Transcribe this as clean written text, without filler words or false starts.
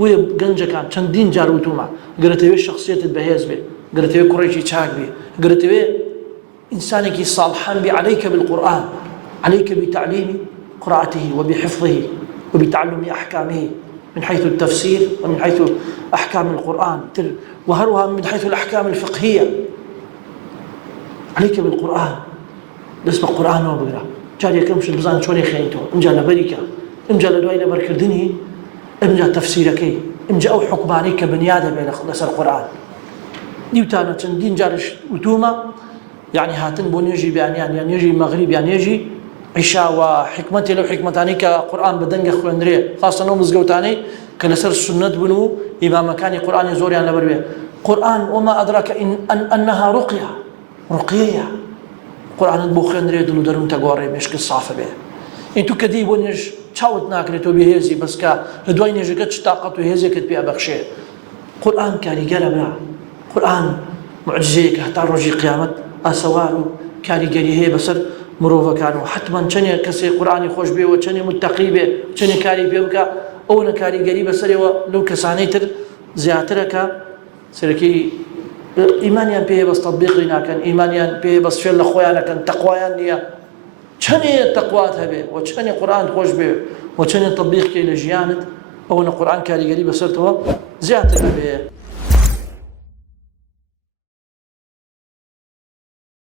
وی گەنجەکان چەندین جار وتومە گەرەتەوێ شخصیتت بەهێز بێ گەرەتەوێ کوڕێکی چاک بێ گەرەتەوێ إنسانك صالحا عليك بالقرآن عليك بتعليم قراءته وبحفظه وبتعلم أحكامه من حيث التفسير ومن حيث أحكام القرآن وهروها من حيث الأحكام الفقهية عليك بالقرآن دەست بە قورئانەوە بگرە جارێکەم شت بزان چۆن خێنیتەوە ئەمجا لەبەریکە ئەمجا لە دوای لەبەرکردنی ئەمجا تەفسیرەکەی ئەمجا ئەو حوکمانەی کە بنیادە بێ لەسەر قورئان دیوتانە چەندین جارش وتومە يعني هاتن بۆ نوێژی بەیانیان یان نوێژی مەغریب یان نوێژی عیشا و حکمەتی لەو حکمەتانەی کە قورئان بەدەنگە خوێندرێ خاصەن ئەو مزگەوتانەی کە لەسەر سنەت بن و ئیمامەکانی قورئانی زۆریان لەبەر بێ قورئان وما أدراك أنها رقية رقية قورئانت بۆ خوێندرێ دڵ و دەروون تەگۆڕێ مێشکت سافە بێ ئین تو کە دی بۆ نوێژ چاوت ناکرێتەوە بێهێزی بەسکە لە دوای نوێژەکە چ تاقەت و هێزێکت پێ ئەبەخشێ قورئان کاریگەرە برا قورئان معجزەیەکە هەتا ڕۆژی قیامەت ئاسەوار و کاریگەری هەیە بەسەر مرۆڤەکان و حتمەن چەندێک کەسێک قورئانی خۆش بێ و چەندێک متەقی بێ چەندێک کاری پێ بکە ئەو نە کاریگەری بەسەرەوە لەو کەسانەی تر زیاترەکە سەرەکی ئیمانیان پێ بەس تەطبیقی ناکەن ئیمانیان پێ بەس فێر لە خۆیان نەکەن تەقوایان نییە چەندێک تەقوات هەبێ و چەندێک قورئان خۆش بێ و چەندێک تەطبیقی لە ژیانت ئەو نە قورئان کاریگەری بەسەرتەوە زیاتر هەبێ